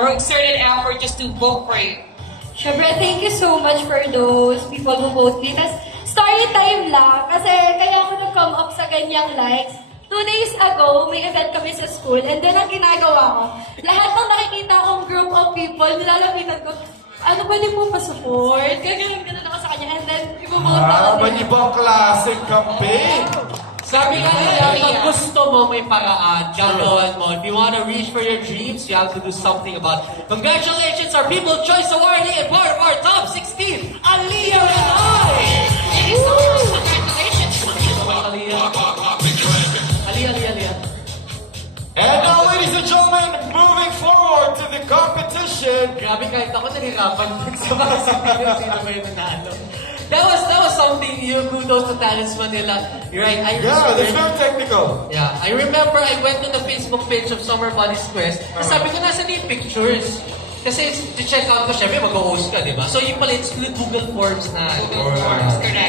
or exerted effort just to vote for you? Syempre, thank you so much for those people who vote me. Tapos, story time lang. Kasi kaya ako nag-come up sa ganyang likes. 2 days ago, may event kami sa school. And then, ang ginagawa ko, lahat ng nakikita akong group of people, nilalapitan ko, ano pwede mo pa-support? Ganun ako sa kanya. And then, ibubuot ako. May ibang klaseng campaign. Sabi nga nila, kung gusto mo, may paraan. Gagawin mo. If you want to reach for your dreams, you have to do something about it. Congratulations, our People's Choice Awardee and part of our top 16, Aliyah Renay! Thank you so much. Congratulations. Aliyah. And now, ladies and gentlemen, moving forward to the competition. Grabe, kahit ako nahirapan sa mga sabihin, sino ba yung nanalo? That was something, you kudos to Talents Manila. You're right. Yeah, that's very technical. Yeah, I remember I went to the Facebook page of Summer Body Squares. Sabi ko, nasa yung pictures? Kasi to check out ko, syempre mag-host ka, di ba? So yung pala, it's Google Forms na. Google Forms, correct.